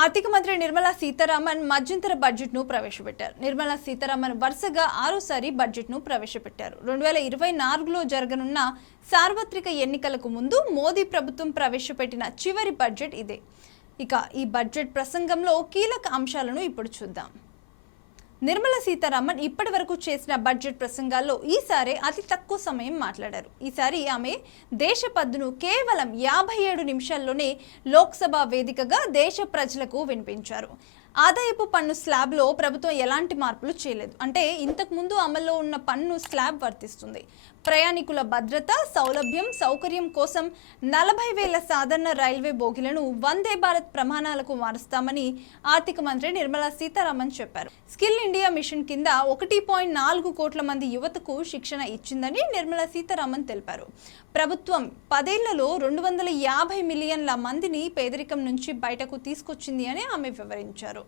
ఆర్థిక మంత్రి నిర్మలా సీతారామన్ మధ్యంతర బడ్జెట్ ను ప్రవేశపెట్టారు. నిర్మలా సీతారామన్ వరుసగా ఆరోసారి బడ్జెట్ ను ప్రవేశపెట్టారు. 2024లో జరగనున్న సార్వత్రిక ఎన్నికలకు ముందు మోదీ ప్రభుత్వం ప్రవేశపెట్టిన చివరి బడ్జెట్ ఇదే. ఇక ఈ బడ్జెట్ ప్రసంగంలో కీలక అంశాలను ఇప్పుడు చూద్దాం. నిర్మలా సీతారామన్ ఇప్పటి వరకు చేసిన బడ్జెట్ ప్రసంగాల్లో ఈసారి అతి తక్కువ సమయం మాట్లాడారు. ఈసారి ఆమె దేశ పద్దును కేవలం 57 నిమిషాల్లోనే లోక్సభ వేదికగా దేశ ప్రజలకు వినిపించారు. ఆదాయపు పన్ను స్లాబ్లో ప్రభుత్వం ఎలాంటి మార్పులు చేయలేదు. అంటే ఇంతకు ముందు అమల్లో ఉన్న పన్ను స్లాబ్ వర్తిస్తుంది. ప్రయాణికుల భద్రత, సౌలభ్యం, సౌకర్యం కోసం 40,000 సాధారణ రైల్వే బోగీలను వందే భారత్ ప్రమాణాలకు మారుస్తామని ఆర్థిక మంత్రి నిర్మలా సీతారామన్ చెప్పారు. స్కిల్ ఇండియా మిషన్ కింద 1.4 కోట్ల మంది యువతకు శిక్షణ ఇచ్చిందని నిర్మలా సీతారామన్ తెలిపారు. ప్రభుత్వం 10 ఏళ్లలో 250 మిలియన్ల మందిని పేదరికం నుంచి బయటకు తీసుకొచ్చింది అని ఆమె వివరించారు.